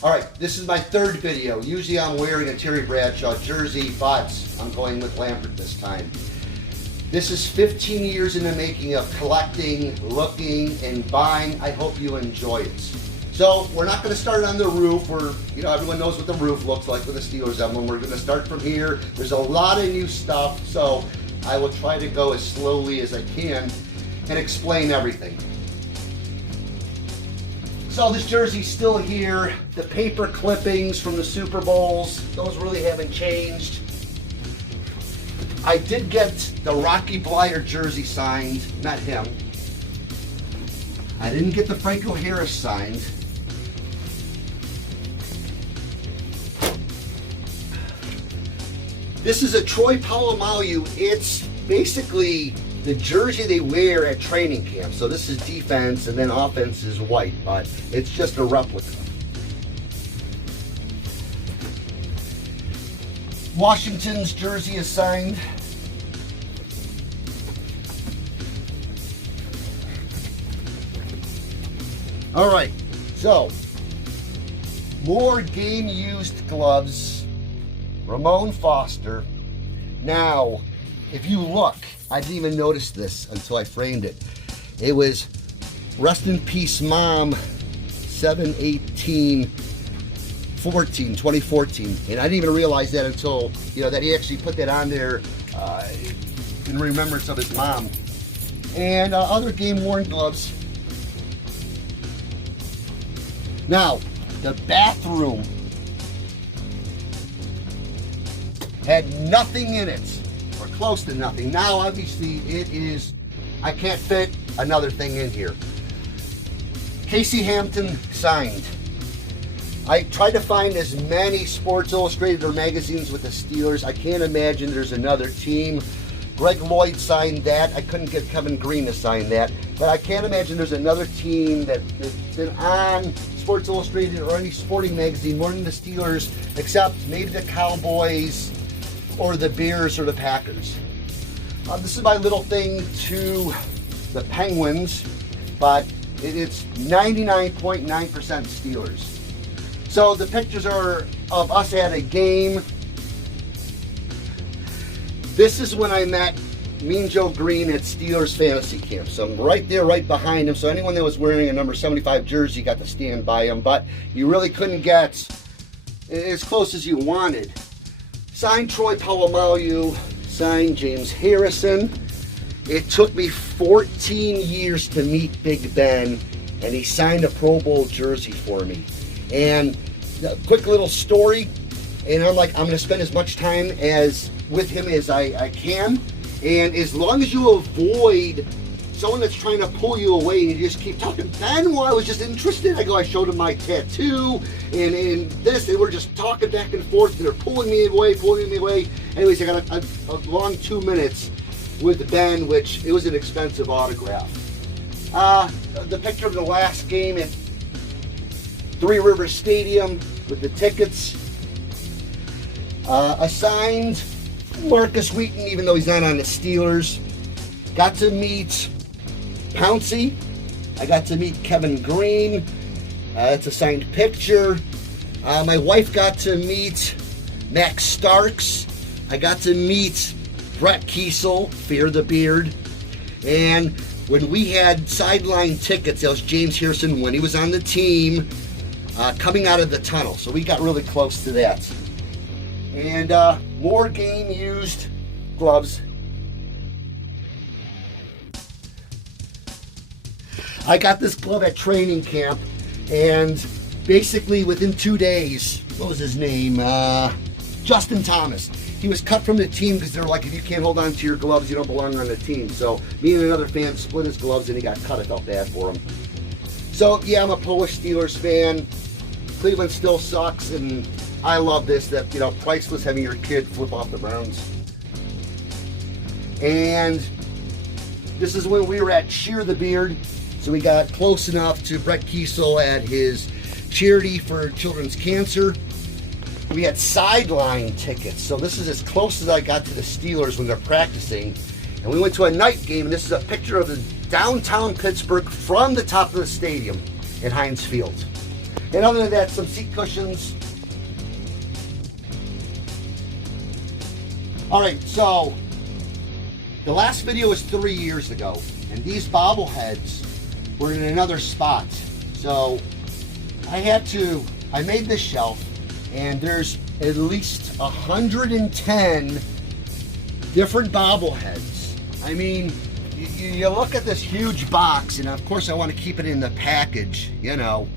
All right, this is my third video. Usually I'm wearing a Terry Bradshaw jersey, but I'm going with Lambert this time. This is 15 years in the making of collecting, looking, and buying. I hope you enjoy it. So we're not going to start on the roof. Everyone knows what the roof looks like with the Steelers emblem. We're going to start from here. There's a lot of new stuff, so I will try to go as slowly as I can and explain everything. So this jersey's still here. The paper clippings from the Super Bowls, those really haven't changed. I did get the Rocky Bleier jersey signed, not him. I didn't get the Franco Harris signed. This is a Troy Polamalu. It's basically the jersey they wear at training camp. So this is defense and then offense is white, but it's just a replica. Washington's jersey is signed. All right, so more game used gloves. Ramon Foster. Now, if you look, I didn't even notice this until I framed it. It was Rest in Peace Mom 2014, and I didn't even realize that until that he actually put that on there in remembrance of his mom. And other game worn gloves. Now, the bathroom had nothing in it, or close to nothing. Now, obviously, it is, I can't fit another thing in here. Casey Hampton signed. I tried to find as many Sports Illustrated or magazines with the Steelers. I can't imagine there's another team. Greg Lloyd signed that. I couldn't get Kevin Green to sign that. But I can't imagine there's another team that's been on Sports Illustrated or any sporting magazine more than the Steelers, except maybe the Cowboys or the Bears or the Packers. This is my little thing to the Penguins, but it's 99.9% Steelers. So the pictures are of us at a game. This is when I met Mean Joe Green at Steelers Fantasy Camp. So I'm right there, right behind him. So anyone that was wearing a number 75 jersey got to stand by him, but you really couldn't get as close as you wanted. Signed Troy Polamalu, signed James Harrison. It took me 14 years to meet Big Ben, and he signed a Pro Bowl jersey for me. And a quick little story, and I'm like, I'm going to spend as much time with him as I can. And as long as you avoid someone that's trying to pull you away and you just keep talking. Ben, well, I was just interested. I showed him my tattoo and this, and we're just talking back and forth, and they're pulling me away. Anyways, I got a long 2 minutes with Ben, which it was an expensive autograph. The picture of the last game at Three Rivers Stadium with the tickets. Assigned Marcus Wheaton, even though he's not on the Steelers. Got to meet Pouncey. I got to meet Kevin Green. It's a signed picture. My wife got to meet Max Starks. I got to meet Brett Kiesel, Fear the Beard. And when we had sideline tickets, that was James Harrison when he was on the team, coming out of the tunnel. So we got really close to that. And more game used gloves. I got this glove at training camp, and basically within 2 days, what was his name? Justin Thomas. He was cut from the team because they were like, if you can't hold on to your gloves, you don't belong on the team. So me and another fan split his gloves and he got cut. I felt bad for him. So yeah, I'm a Polish Steelers fan. Cleveland still sucks, and I love this, that, priceless having your kid flip off the Browns. And this is when we were at Shear the Beard. So we got close enough to Brett Kiesel at his charity for children's cancer. We had sideline tickets. So this is as close as I got to the Steelers when they're practicing. And we went to a night game, and this is a picture of the downtown Pittsburgh from the top of the stadium at Heinz Field. And other than that, some seat cushions. All right, so the last video was 3 years ago, and these bobbleheads were in another spot. So I made this shelf, and there's at least 110 different bobbleheads. I mean, you look at this huge box, and of course I want to keep it in the package, you know.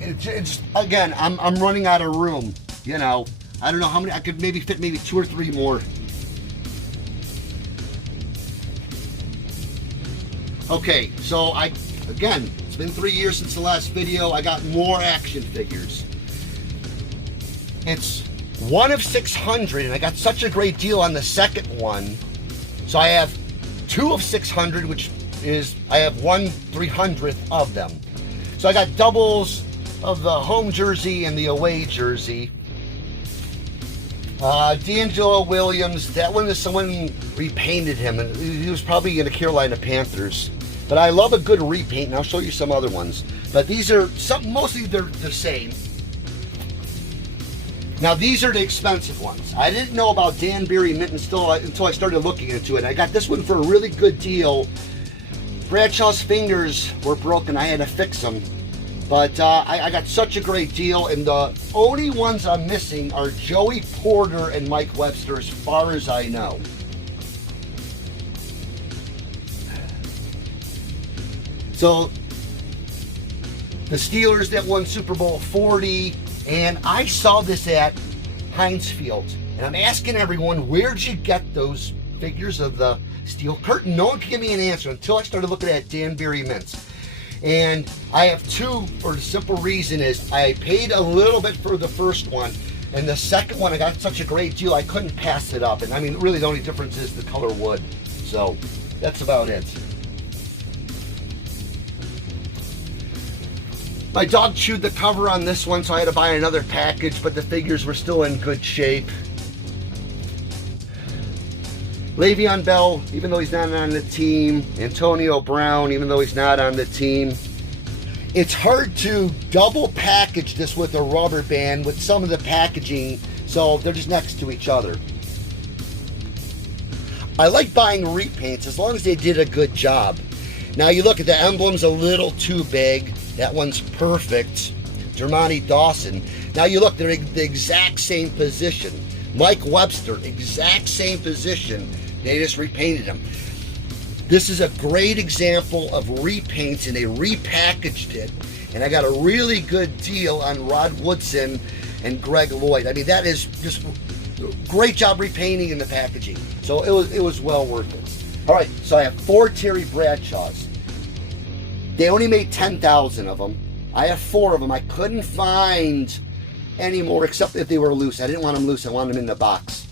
It's again, I'm running out of room, you know. I don't know how many, I could maybe fit 2 or 3 more. Okay, so again, it's been 3 years since the last video. I got more action figures. It's 1 of 600, and I got such a great deal on the second one. So I have 2 of 600, which is, I have 1/300th of them. So I got doubles of the home jersey and the away jersey. D'Angelo Williams, that one is someone repainted him, and he was probably in the Carolina Panthers. But I love a good repaint, and I'll show you some other ones. But these are mostly they're the same. Now these are the expensive ones. I didn't know about Danbury Mint until I started looking into it. I got this one for a really good deal. Bradshaw's fingers were broken. I had to fix them. But I got such a great deal, and the only ones I'm missing are Joey Porter and Mike Webster, as far as I know. So, the Steelers that won Super Bowl 40, and I saw this at Heinz Field. And I'm asking everyone, where'd you get those figures of the Steel Curtain? No one could give me an answer until I started looking at Danbury Mints. And I have 2 for the simple reason is I paid a little bit for the first one, and the second one I got such a great deal I couldn't pass it up. And I mean, really the only difference is the color wood. So that's about it. My dog chewed the cover on this one, so I had to buy another package, but the figures were still in good shape. Le'Veon Bell, even though he's not on the team. Antonio Brown, even though he's not on the team. It's hard to double package this with a rubber band with some of the packaging, so they're just next to each other. I like buying repaints as long as they did a good job. Now you look at the emblem's a little too big. That one's perfect. Dermontti Dawson. Now you look, they're the exact same position. Mike Webster, exact same position. They just repainted him. This is a great example of repaints, and they repackaged it. And I got a really good deal on Rod Woodson and Greg Lloyd. I mean, that is just great job repainting in the packaging. So it was well worth it. All right, so I have 4 Terry Bradshaws. They only made 10,000 of them. I have 4 of them. I couldn't find any more except if they were loose. I didn't want them loose. I wanted them in the box.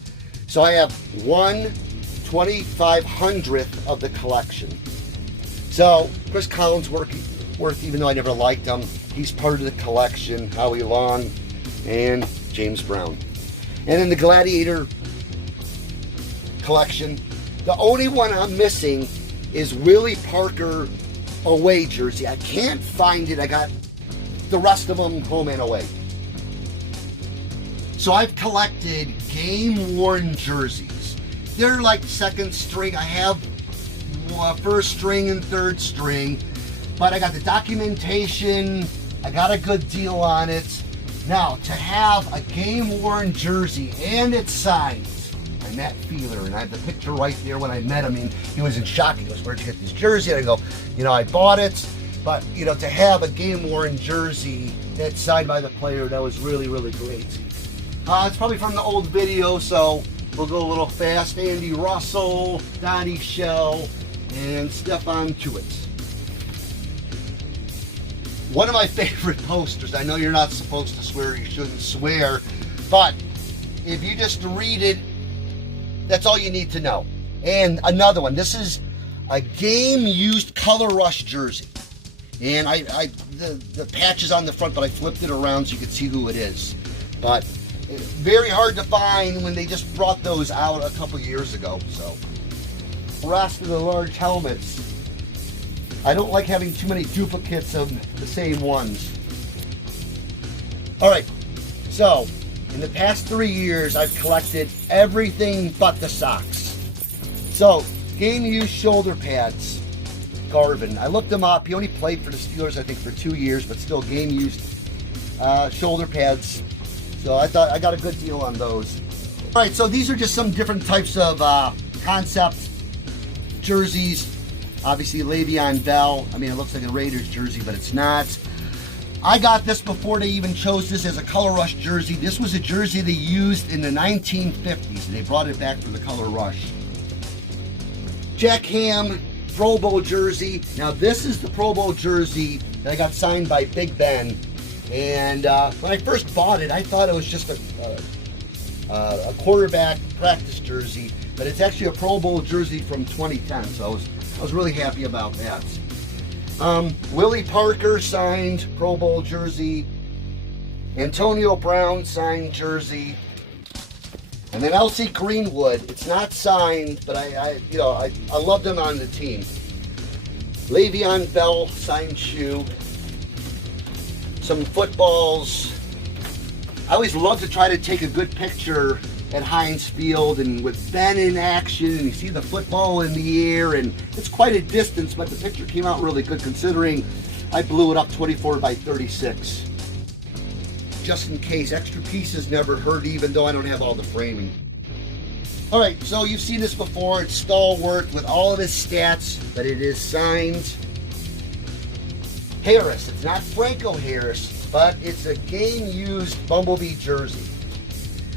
So I have 1/2500th of the collection. So Chris Collinsworth, even though I never liked him, he's part of the collection. Howie Long and James Brown. And in the Gladiator collection, the only one I'm missing is Willie Parker away jersey. I can't find it. I got the rest of them home and away. So I've collected game-worn jerseys. They're like second string. I have first string and third string, but I got the documentation. I got a good deal on it. Now, to have a game-worn jersey and it's signed by Matt Feeler, and I have the picture right there when I met him, and he was in shock. He goes, "Where'd you get this jersey?" And I go, I bought it, but, to have a game-worn jersey that's signed by the player, that was really, really great. It's probably from the old video, so we'll go a little fast. Andy Russell, Donnie Shell, and Stephon Tuitt. One of my favorite posters. I know you're not supposed to swear, you shouldn't swear, but if you just read it, that's all you need to know. And another one. This is a game-used Color Rush jersey. And the patch is on the front, but I flipped it around so you could see who it is. But very hard to find when they just brought those out a couple years ago. So, rest of the large helmets. I don't like having too many duplicates of the same ones. All right, so in the past 3 years, I've collected everything but the socks. So, game used shoulder pads, Garvin. I looked him up. He only played for the Steelers, I think, for 2 years, but still game used shoulder pads. So I thought I got a good deal on those. All right, so these are just some different types of concept jerseys. Obviously, Le'Veon Bell. I mean, it looks like a Raiders jersey, but it's not. I got this before they even chose this as a Color Rush jersey. This was a jersey they used in the 1950s, and they brought it back for the Color Rush. Jack Ham Pro Bowl jersey. Now, this is the Pro Bowl jersey that I got signed by Big Ben. And when I first bought it, I thought it was just a quarterback practice jersey, but it's actually a Pro Bowl jersey from 2010. So I was really happy about that. Willie Parker signed Pro Bowl jersey. Antonio Brown signed jersey. And then LC Greenwood. It's not signed, but I loved him on the team. Le'Veon Bell signed shoe. Some footballs. I always love to try to take a good picture at Heinz Field and with Ben in action, and you see the football in the air, and it's quite a distance, but the picture came out really good considering I blew it up 24 by 36. Just in case, extra pieces never hurt, even though I don't have all the framing. All right, so you've seen this before. It's stalwart with all of his stats, but it is signed Harris. It's not Franco Harris, but it's a game-used Bumblebee jersey.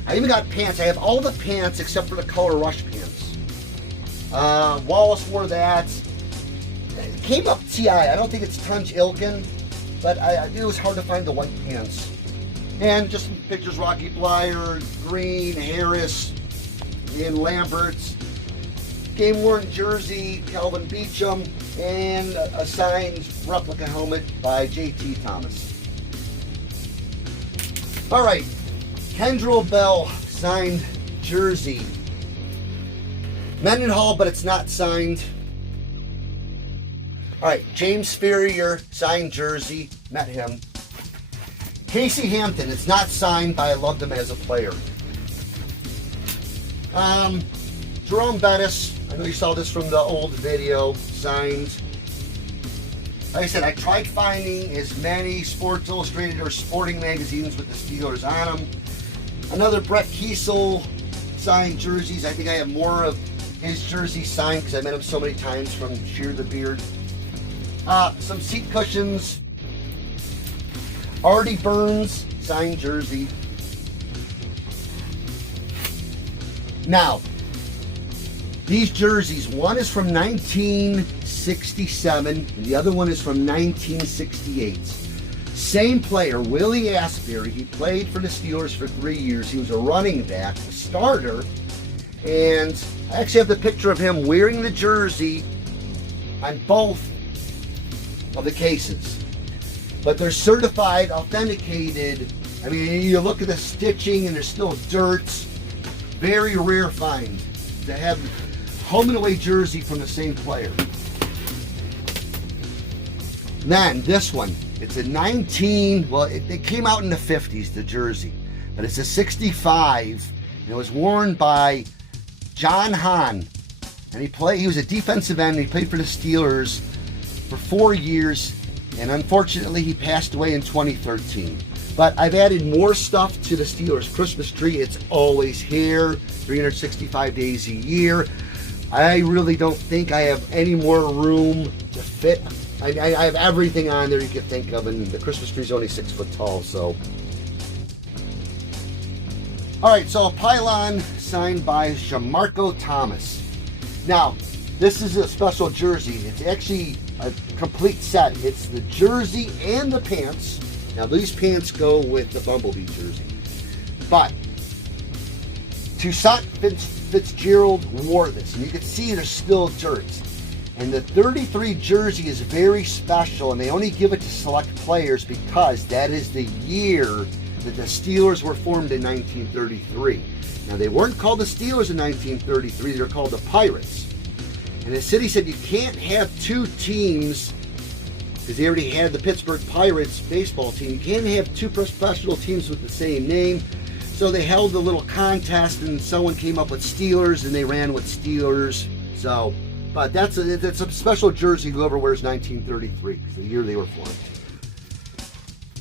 I even got pants. I have all the pants except for the Color Rush pants. Wallace wore that. It came up TI. I don't think it's Tunch Ilkin, but it was hard to find the white pants. And just some pictures, Rocky Blyer, Green, Harris, and Lambert's. Game-worn jersey, Calvin Beecham, and a signed replica helmet by JT Thomas. All right, Kendrell Bell signed jersey. Mendenhall, but it's not signed. All right, James Ferrier signed jersey, met him. Casey Hampton, it's not signed, but I loved him as a player. Jerome Bettis, I know you saw this from the old video, signed. Like I said, I tried finding as many Sports Illustrated or sporting magazines with the Steelers on them. Another Brett Kiesel signed jerseys. I think I have more of his jerseys signed because I met him so many times from Shear the Beard. Some seat cushions. Artie Burns signed jersey. Now, these jerseys, one is from 1967 and the other one is from 1968. Same player, Willie Asbury. He played for the Steelers for 3 years. He was a running back, a starter, and I actually have the picture of him wearing the jersey on both of the cases. But they're certified, authenticated. I mean, you look at the stitching and there's still dirt. Very rare find to have home and away jersey from the same player. Then this one, it's a 19, well, it came out in the 50s, the jersey, but it's a 65, and it was worn by John Hahn, and he was a defensive end, and he played for the Steelers for 4 years, and unfortunately he passed away in 2013. But I've added more stuff to the Steelers Christmas tree. It's always here, 365 days a year. I really don't think I have any more room to fit. I have everything on there you can think of, and the Christmas tree is only 6 foot tall, so. All right, so a pylon signed by Shamarko Thomas. Now, this is a special jersey. It's actually a complete set. It's the jersey and the pants. Now, these pants go with the Bumblebee jersey. But Toussaint Fitzgerald wore this, and you can see there's still dirt. And the 33 jersey is very special, and they only give it to select players because that is the year that the Steelers were formed in 1933. Now, they weren't called the Steelers in 1933, they were called the Pirates. And the city said you can't have two teams, because they already had the Pittsburgh Pirates baseball team. You can't have two professional teams with the same name. So they held a little contest, and someone came up with Steelers, and they ran with Steelers. So, but that's a special jersey whoever wears 1933, because the year they were formed.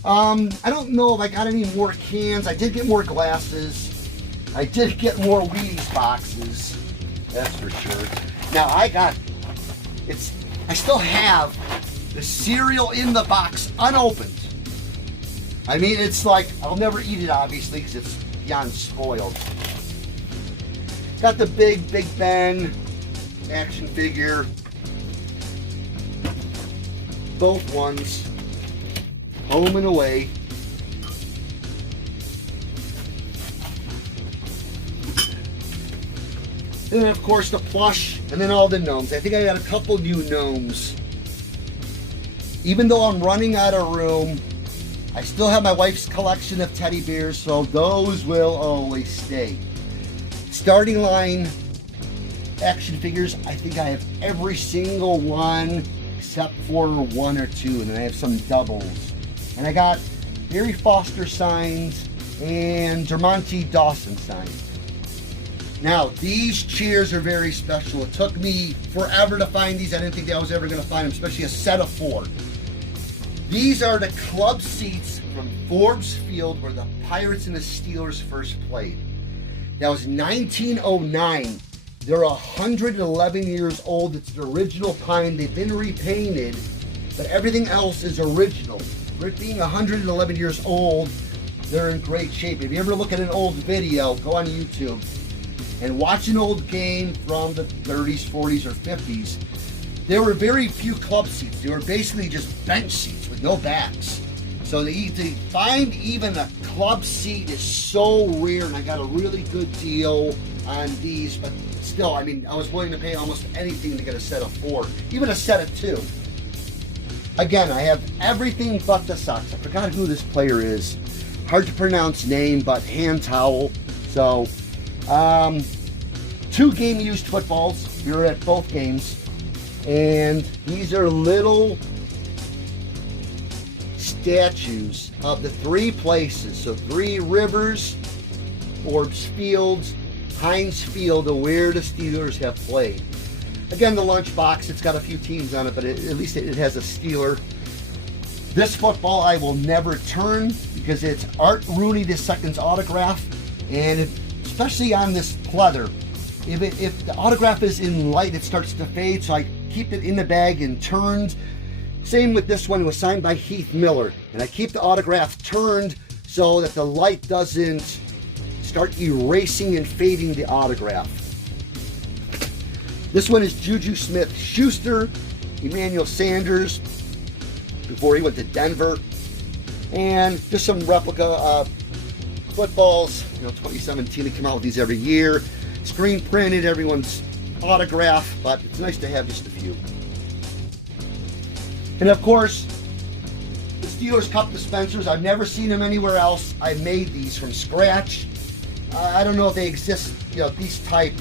I don't know if I got any more cans. I did get more glasses. I did get more Wheaties boxes. That's for sure. Now I still have the cereal in the box unopened. I mean, it's like, I'll never eat it obviously because it's beyond spoiled. Got the Big Ben action figure. Both ones. Home and away. And then of course the plush, and then all the gnomes. I think I got a couple new gnomes. Even though I'm running out of room, I still have my wife's collection of teddy bears, so those will always stay. Starting line action figures, I think I have every single one except for one or two, and then I have some doubles. And I got Barry Foster signs and Dermonte Dawson signs. Now, these chairs are very special. It took me forever to find these. I didn't think I was ever going to find them, especially a set of 4. These are the club seats from Forbes Field where the Pirates and the Steelers first played. That was 1909. They're 111 years old. It's the original pine. They've been repainted, but everything else is original. For it being 111 years old, they're in great shape. If you ever look at an old video, go on YouTube and watch an old game from the 30s, 40s, or 50s. There were very few club seats. They were basically just bench seats with no backs. So to find even a club seat is so rare, and I got a really good deal on these, but still, I mean, I was willing to pay almost anything to get a set of 4, even a set of 2. Again, I have everything but the socks. I forgot who this player is. Hard to pronounce name, but hand towel. So, 2 game-used footballs. We were at both games. And these are little statues of the 3 places. So 3 rivers, Forbes Fields, Heinz Field, where the Steelers have played. Again, the lunchbox, it's got a few teams on it, but at least it has a Steeler. This football I will never turn because it's Art Rooney II's autograph, and especially on this pleather, if the autograph is in light, it starts to fade, so I keep it in the bag and turned. Same with this one. It was signed by Heath Miller, and I keep the autograph turned so that the light doesn't start erasing and fading the autograph. This one is Juju Smith-Schuster, Emmanuel Sanders, before he went to Denver, and just some replica footballs. 2017, they come out with these every year. Screen printed, everyone's autograph, but it's nice to have just a few. And of course, the Steelers Cup dispensers. I've never seen them anywhere else. I made these from scratch. I don't know if they exist, these type,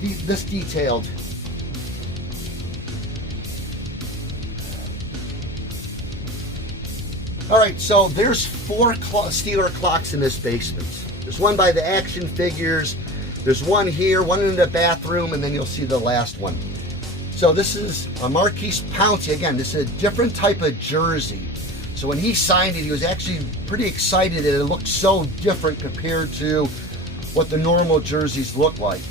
this detailed. All right, so there's 4 Steeler clocks in this basement. There's one by the action figures. There's one here, one in the bathroom, and then you'll see the last one. So this is a Marquise Pouncey. Again, this is a different type of jersey. So when he signed it, he was actually pretty excited that it looked so different compared to what the normal jerseys look like.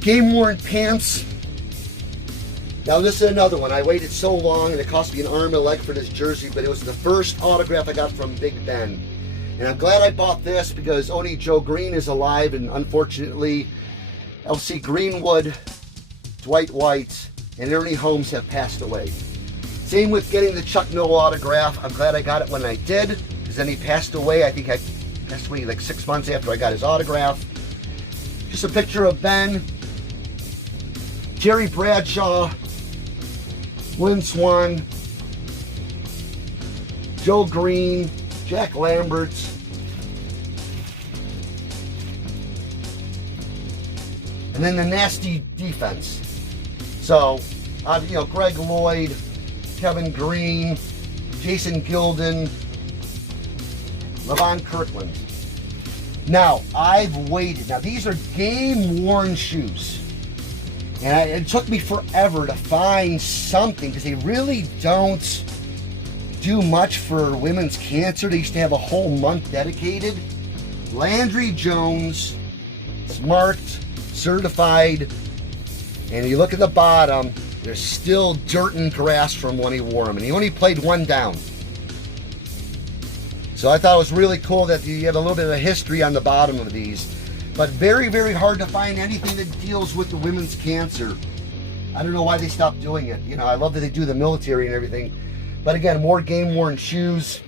Game worn pants. Now this is another one. I waited so long and it cost me an arm and a leg for this jersey, but it was the first autograph I got from Big Ben. And I'm glad I bought this because only Joe Green is alive, and unfortunately L.C. Greenwood, Dwight White, and Ernie Holmes have passed away. Same with getting the Chuck Noll autograph. I'm glad I got it when I did, because then he passed away. I think I passed away like 6 months after I got his autograph. Just a picture of Ben, Jerry Bradshaw, Lynn Swan, Joe Green, Jack Lambert. and then the nasty defense. So, you know, Greg Lloyd, Kevin Green, Jason Gilden, Levon Kirkland. Now, I've waited. Now, these are game-worn shoes. And it took me forever to find something because they really don't do much for women's cancer. They used to have a whole month dedicated. Landry Jones, it's marked, certified, and you look at the bottom, there's still dirt and grass from when he wore them, and he only played one down. So I thought it was really cool that you have a little bit of a history on the bottom of these. But very, very hard to find anything that deals with the women's cancer. I don't know why they stopped doing it. You know, I love that they do the military and everything. But again, more game-worn shoes.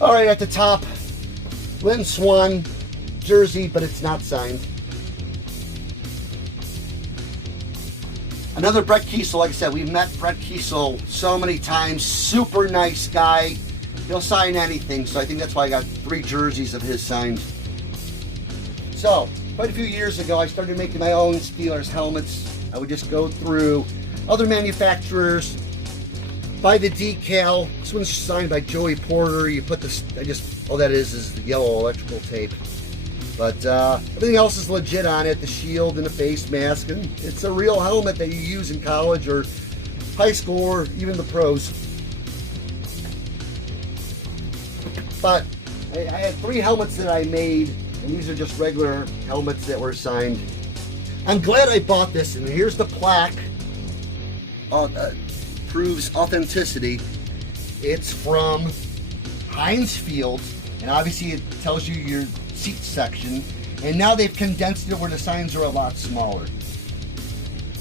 All right, at the top, Lynn Swan jersey, but it's not signed. Another Brett Kiesel. Like I said, we've met Brett Kiesel so many times. Super nice guy. He'll sign anything, so I think that's why I got 3 jerseys of his signed. So, quite a few years ago, I started making my own Steelers helmets. I would just go through other manufacturers, buy the decal. This one's signed by Joey Porter. You put this, all that is the yellow electrical tape. But everything else is legit on it, the shield and the face mask, and it's a real helmet that you use in college or high school or even the pros. But I had 3 helmets that I made, and these are just regular helmets that were signed. I'm glad I bought this, and here's the plaque. Proves authenticity. It's from Heinz Field, and obviously it tells you your seat section. And now they've condensed it where the signs are a lot smaller.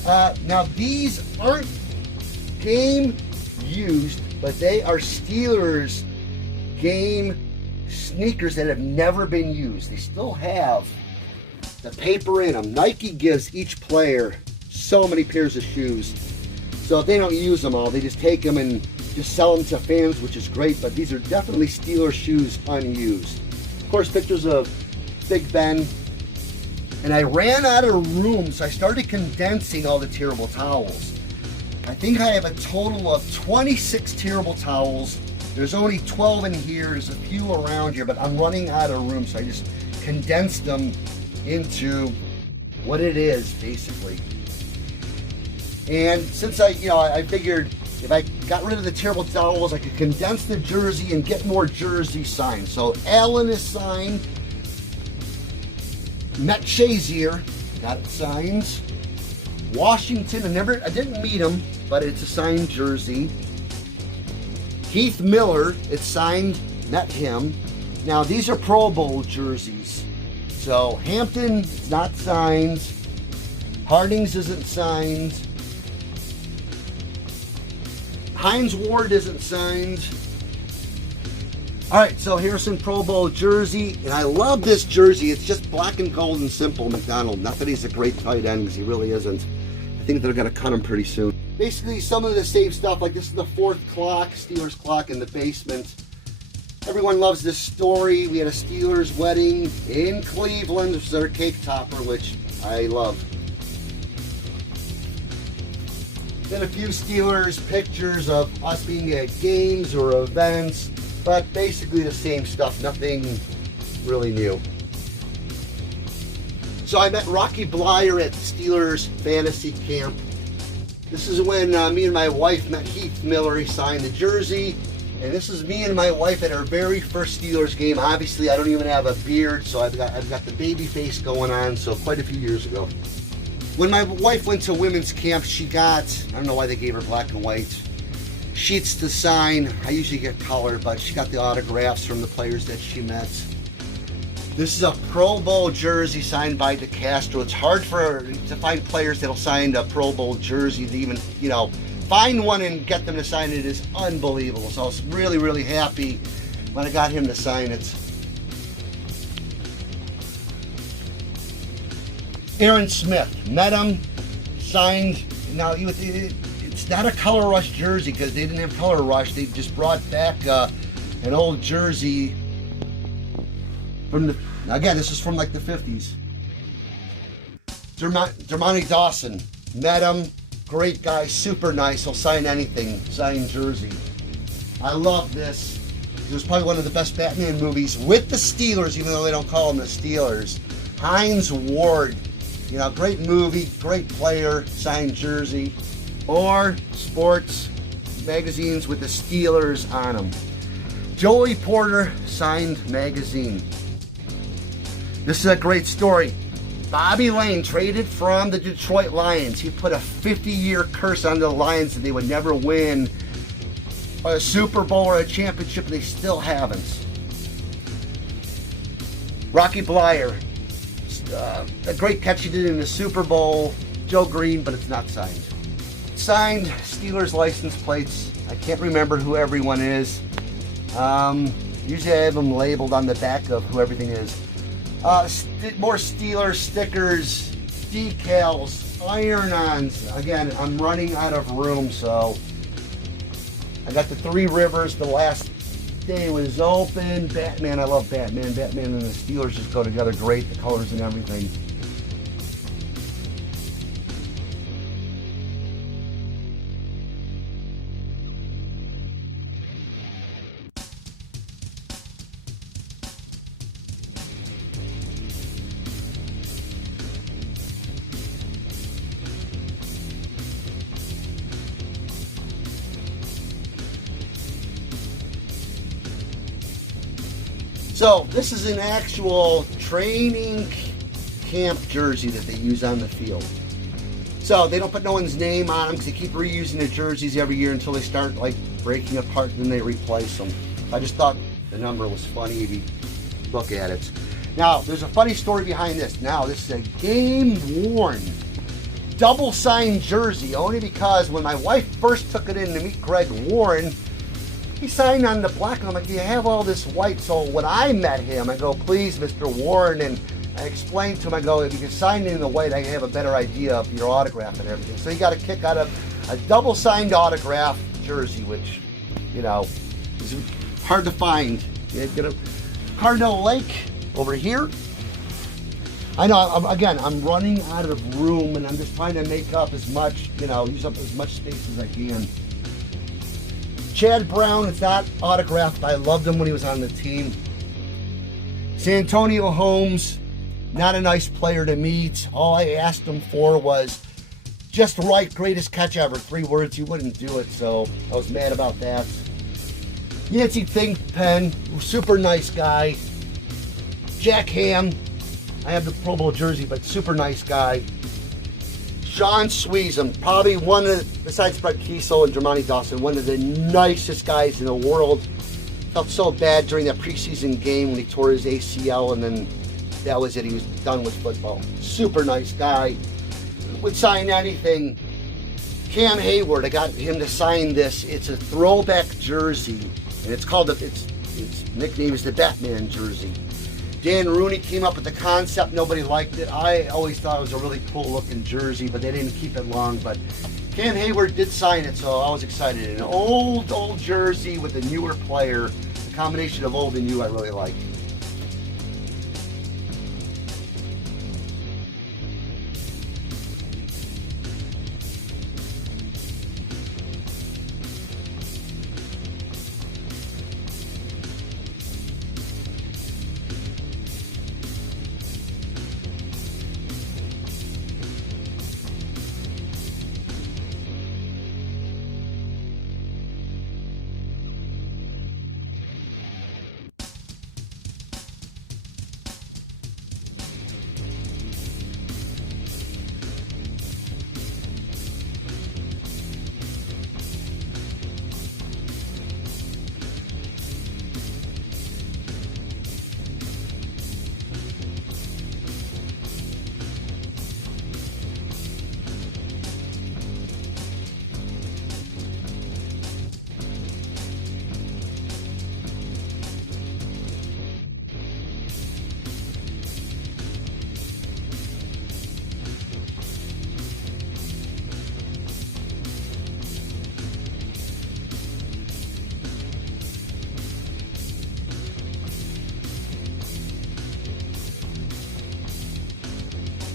Now these aren't game used, but they are Steelers game sneakers that have never been used. They still have the paper in them. Nike gives each player so many pairs of shoes. So if they don't use them all, they just take them and just sell them to fans, which is great. But these are definitely Steelers shoes unused. Of course, pictures of Big Ben. And I ran out of room, so I started condensing all the terrible towels. I think I have a total of 26 terrible towels. There's only 12 in here. There's a few around here, but I'm running out of room, so I just condensed them into what it is, basically. And since I figured if I got rid of the terrible towels, I could condense the jersey and get more jerseys signed. So Allen is signed. Matt Shazier got it signed. Washington, I didn't meet him, but it's a signed jersey. Heath Miller, it's signed, met him. Now these are Pro Bowl jerseys. So Hampton not signed. Hardings isn't signed. Hines Ward isn't signed. All right, so here's some Pro Bowl jersey, and I love this jersey. It's just black and gold and simple, McDonald. Not that he's a great tight end, because he really isn't. I think they're going to cut him pretty soon. Basically, some of the same stuff, like this is the 4th clock, Steelers clock in the basement. Everyone loves this story. We had a Steelers wedding in Cleveland. This is our cake topper, which I love. Then a few Steelers pictures of us being at games or events, but basically the same stuff, nothing really new. So I met Rocky Blyer at Steelers Fantasy Camp. This is when me and my wife met Heath Miller. He signed the jersey. And this is me and my wife at our very first Steelers game. Obviously, I don't even have a beard, so I've got the baby face going on, so quite a few years ago. When my wife went to women's camp, she got, I don't know why they gave her black and white, sheets to sign. I usually get color, but she got the autographs from the players that she met. This is a Pro Bowl jersey signed by DeCastro. It's hard to find players that'll sign a Pro Bowl jersey to even, find one and get them to sign it is unbelievable. So I was really, really happy when I got him to sign it. Aaron Smith, met him, signed. Now, it's not a Color Rush jersey because they didn't have Color Rush. They just brought back an old jersey from the Now again, this is from like the 50s. Dermontti Dawson, met him, great guy, super nice. He'll sign anything, sign jersey. I love this. It was probably one of the best Batman movies with the Steelers, even though they don't call them the Steelers. Hines Ward, you know, great movie, great player, signed jersey. Or sports magazines with the Steelers on them. Joey Porter signed magazine. This is a great story. Bobby Lane traded from the Detroit Lions. He put a 50-year curse on the Lions and they would never win a Super Bowl or a championship, and they still haven't. Rocky Blyer, a great catch he did in the Super Bowl. Joe Green, but it's not signed. Signed Steelers license plates. I can't remember who everyone is. Usually I have them labeled on the back of who everything is. More Steelers stickers, decals, iron-ons. Again, I'm running out of room, so I got the Three Rivers. The last day was open. Batman, I love Batman. Batman and the Steelers just go together great, the colors and everything. So this is an actual training camp jersey that they use on the field. So they don't put no one's name on them because they keep reusing the jerseys every year until they start like breaking apart and then they replace them. I just thought the number was funny if you look at it. Now there's a funny story behind this. Now this is a game-worn double-signed jersey only because when my wife first took it in to meet Greg Warren, he signed on the black, and I'm like, do you have all this white? So when I met him, I go, please, Mr. Warren, and I explained to him, I go, if you can sign in the white, I can have a better idea of your autograph and everything. So he got a kick out of a double-signed autograph jersey, which, you know, is hard to find. You get a Cardinal Lake over here. I know, I'm running out of room, and I'm just trying to make up as much, you know, use up as much space as I can. Chad Brown, it's not autographed. I loved him when he was on the team. Santonio Holmes, not a nice player to meet. All I asked him for was just right, greatest catch ever. 3 words, he wouldn't do it, so I was mad about that. Yancey Thigpen, super nice guy. Jack Ham, I have the Pro Bowl jersey, but super nice guy. Sean Sweezum, probably one of, besides Brett Kiesel and Dermontti Dawson, one of the nicest guys in the world. Felt so bad during that preseason game when he tore his ACL, and then that was it. He was done with football. Super nice guy. Would sign anything. Cam Hayward, I got him to sign this. It's a throwback jersey, and it's called, its nickname is the Batman jersey. Dan Rooney came up with the concept. Nobody liked it. I always thought it was a really cool looking jersey, but they didn't keep it long. But Cam Hayward did sign it, so I was excited. An old jersey with a newer player. A combination of old and new I really like.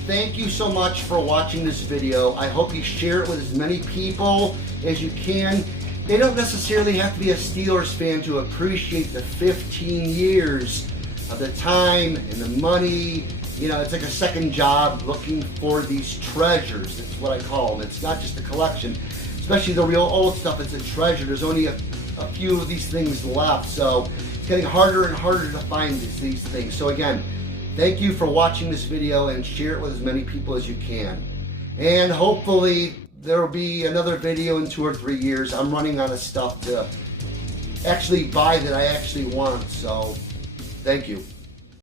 thank you so much for watching this video. I hope you share it with as many people as you can. They don't necessarily have to be a Steelers fan to appreciate the 15 years of the time and the money. You know, it's like a second job looking for these treasures. That's what I call them. It's not just a collection, especially the real old stuff. It's a treasure. There's only a few of these things left, so it's getting harder and harder to find these things. So again, thank you for watching this video, and share it with as many people as you can. And hopefully there will be another video in 2 or 3 years. I'm running out of stuff to actually buy that I actually want, so thank you.